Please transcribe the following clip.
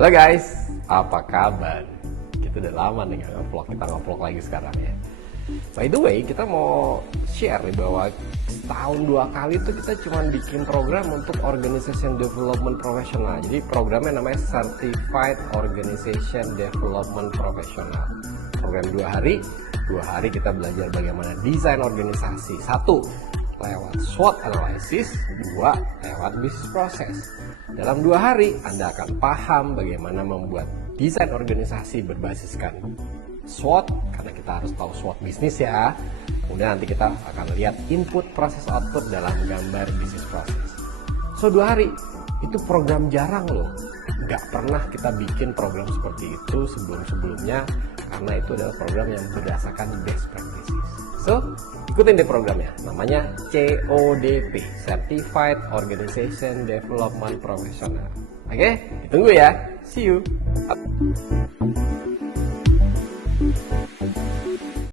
Halo guys, apa kabar? Kita udah lama nih nggak nge-vlog, kita nge-vlog lagi sekarang ya. By the way, kita mau share nih bahwa setahun 2 kali tuh kita cuma bikin program untuk Organization Development Professional. Jadi programnya namanya Certified Organization Development Professional. Program 2 hari kita belajar bagaimana desain organisasi. 1, lewat SWOT analysis, 2, lewat bisnis proses. Dalam 2 hari, Anda akan paham bagaimana membuat desain organisasi berbasiskan SWOT, karena kita harus tahu SWOT bisnis ya. Kemudian nanti kita akan lihat input, proses, output dalam gambar bisnis proses. So 2 hari, itu program jarang loh. Nggak pernah kita bikin program seperti itu sebelum-sebelumnya, karena itu adalah program yang berdasarkan best practices. So, ikutin deh programnya, namanya CODP, Certified Organization Development Professional. Oke, ditunggu ya. See you.